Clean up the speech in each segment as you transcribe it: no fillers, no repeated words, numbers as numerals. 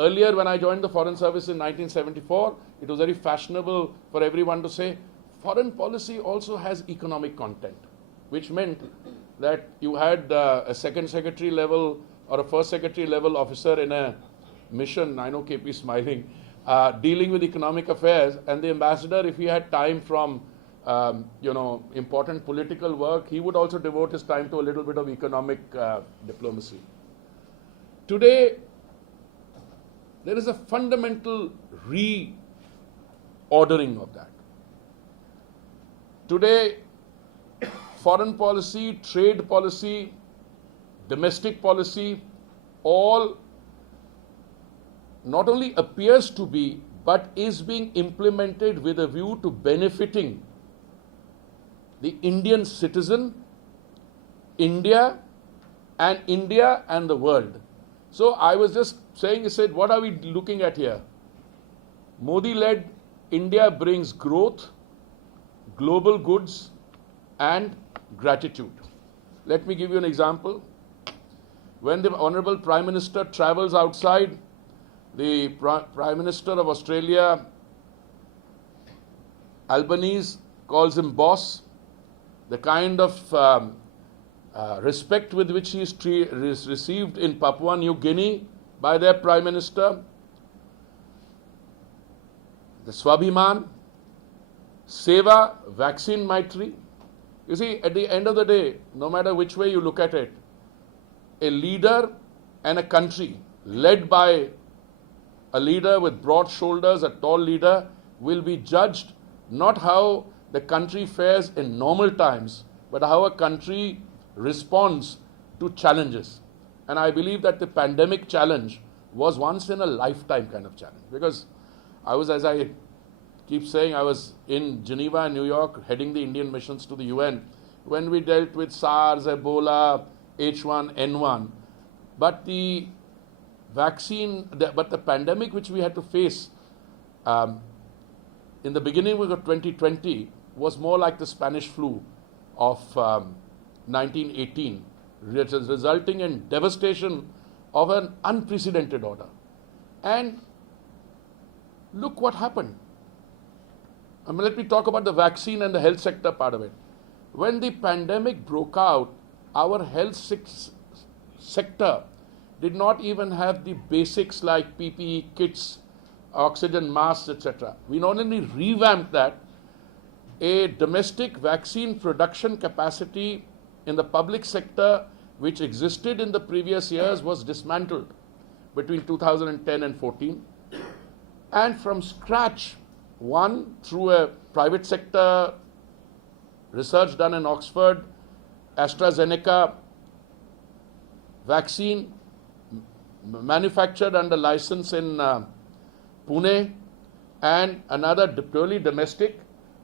Earlier, when I joined the Foreign Service in 1974, it was very fashionable for everyone to say, foreign policy also has economic content, which meant that you had a second secretary level or a first secretary level officer in a mission, I know KP is smiling, dealing with economic affairs, and the ambassador, if he had time from important political work, he would also devote his time to a little bit of economic diplomacy. Today, there is a fundamental reordering of that. Today, foreign policy, trade policy, domestic policy, all not only appears to be, but is being implemented with a view to benefiting the Indian citizen, India and the world. So I was just saying, he said, what are we looking at here? Modi-led India brings growth, global goods and gratitude. Let me give you an example. When the Honorable Prime Minister travels outside, the Prime Minister of Australia, Albanese, calls him boss. The kind of respect with which he is received in Papua New Guinea by their Prime Minister, the Swabhiman, Seva, Vaccine Maitri. You see, at the end of the day, no matter which way you look at it, a leader and a country led by a leader with broad shoulders, a tall leader, will be judged not how the country fares in normal times, but how a country responds to challenges. And I believe that the pandemic challenge was once in a lifetime kind of challenge. Because I was, as I keep saying, I was in Geneva and New York heading the Indian missions to the UN when we dealt with SARS, Ebola, H1N1. But the the pandemic which we had to face in the beginning of 2020 was more like the Spanish flu of 1918, resulting in devastation of an unprecedented order. And look what happened. I mean, let me talk about the vaccine and the health sector part of it. When the pandemic broke out, our health sector did not even have the basics like PPE kits, oxygen masks, etc. We not only revamped that, a domestic vaccine production capacity in the public sector which existed in the previous years was dismantled between 2010 and 14. And from scratch, one, through a private sector research done in Oxford, AstraZeneca vaccine manufactured under license in Pune, and another purely domestic,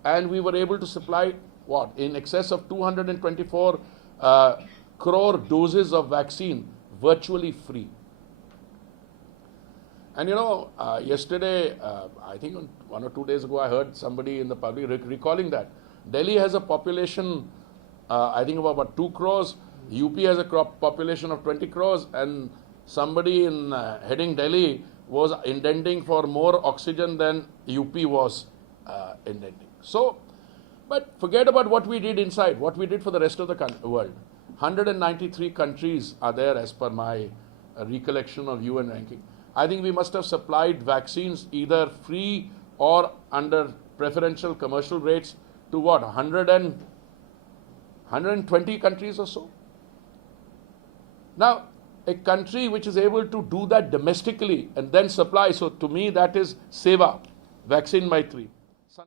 and we were able to supply what, in excess of 224 crore doses of vaccine virtually free. And yesterday, I think 1 or 2 days ago, I heard somebody in the public recalling that Delhi has a population, I think of about 2 crores, UP has a population of 20 crores, and somebody in heading Delhi was intending for more oxygen than UP was intending. So, but forget about what we did inside, what we did for the rest of the world. 193 countries are there as per my recollection of UN ranking. I think we must have supplied vaccines either free or under preferential commercial rates to what, 120 countries or so? Now, a country which is able to do that domestically and then supply, so to me that is Seva, Vaccine Maitri.